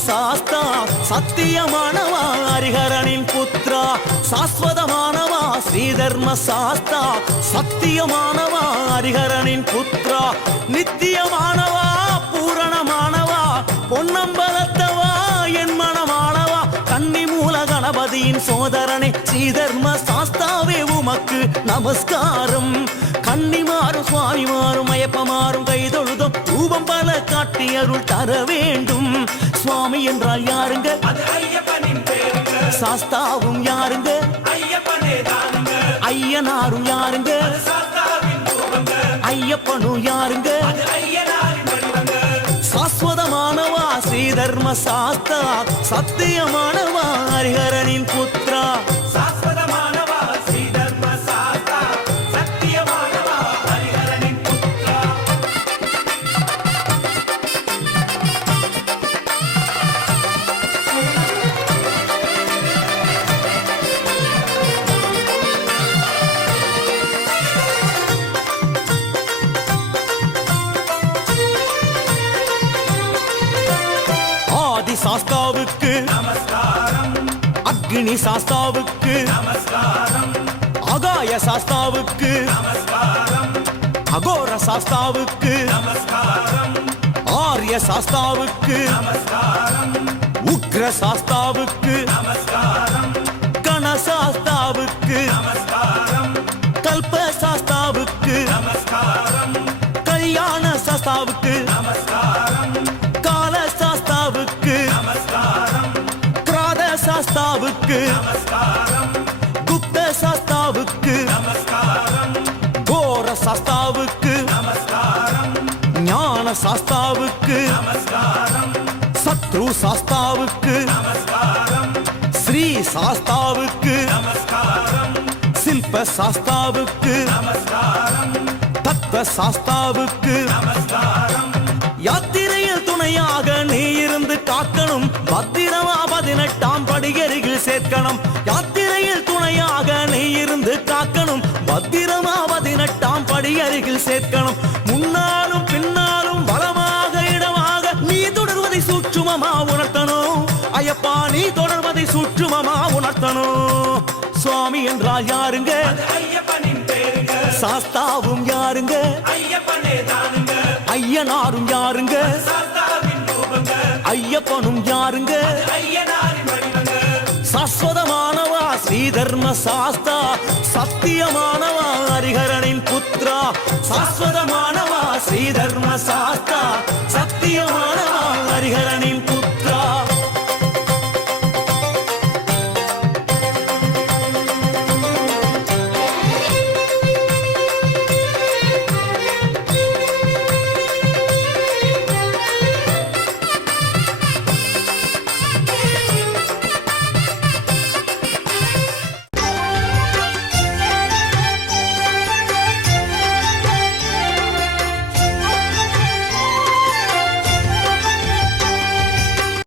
சாஸ்தா சத்தியமானவா ஹரிஹரனின் புத்ரா சாஸ்வதமானவா ஸ்ரீதர்ம சாஸ்தா சத்தியமானவா ஹரிஹரனின் புத்ரா நித்தியமானவா பூரணமானவா பொன்னம்பலத்தவா என் மனமானவா கன்னி மூல கணபதியின் சோதரனே ஸ்ரீதர்ம சாஸ்தாவே உமக்கு நமஸ்காரம் கன்னிமாறும் சுவாமிமாறும் ஐயப்பமாறும் கைதொழுதும் ரூபம் பல காட்டி அருள் தர வேண்டும் சுவாமி என்றால் யாருங்க சாஸ்தாவும் யாருங்க ஐயனாரும் யாருங்க ஐயப்பனும் யாருங்க சாஸ்வதமானவா ஸ்ரீதர்ம சாஸ்தா சத்தியமானவா ஹரிஹரனின் புத்ரா சாஸ்தாவுக்கு நமஸ்காரம் அக்னி சாஸ்தாவுக்கு நமஸ்காரம் ஆகாய சாஸ்தாவுக்கு நமஸ்காரம் அகோர சாஸ்தாவுக்கு நமஸ்காரம் ஆர்ய சாஸ்தாவுக்கு நமஸ்காரம் உக்ர சாஸ்தாவுக்கு நமஸ்காரம் கண சாஸ்தாவுக்கு நமஸ்காரம் கல்ப சாஸ்தாவுக்கு நமஸ்காரம் கல்யாண சாஸ்தாவுக்கு நமஸ்காரம் கால சாஸ்தாவுக்கு நமஸ்காரம் கிராத சாஸ்தாவுக்கு நமஸ்காரம் குப்த சாஸ்தாவுக்கு நமஸ்காரம் கோர சாஸ்தாவுக்கு நமஸ்காரம் ஞான சாஸ்தாவுக்கு நமஸ்காரம் சத்ரு சாஸ்தாவுக்கு நமஸ்காரம் ஸ்ரீ சாஸ்தாவுக்கு நமஸ்காரம் சில்ப சாஸ்தாவுக்கு நமஸ்காரம் தத்துவ சாஸ்தாவுக்கு நமஸ்காரம் யாத்திரையில் துணையாக நீ இருந்து காக்கணும் பத்திரமா 18ஆம் படியருகில் சேர்க்கணும் யாத்திரையில் துணையாக நீ இருந்து காக்கணும் பத்திரமா 18ஆம் படியருகில் சேர்க்கணும் முன்னாலும் பின்னாலும் பலமாக இடமாக நீ தொடர்வதை சூட்சுமமா உணர்த்தணும் ஐயப்பா நீ தொடர்வதை சூட்சுமமா உணர்த்தணும் சுவாமி என்றால் யாருங்க சாஸ்தாவும் யாருங்க ஐயனாரும் யாருங்க ஐயப்பனும் யாருங்க சாஸ்வதமானவா ஸ்ரீதர்ம சாஸ்தா சத்தியமானவா ஹரிஹரனின் புத்ரா சாஸ்வதமானவா ஸ்ரீதர்ம சாஸ்தா சத்தியமானவா ஹரிஹரனின் புத்ரா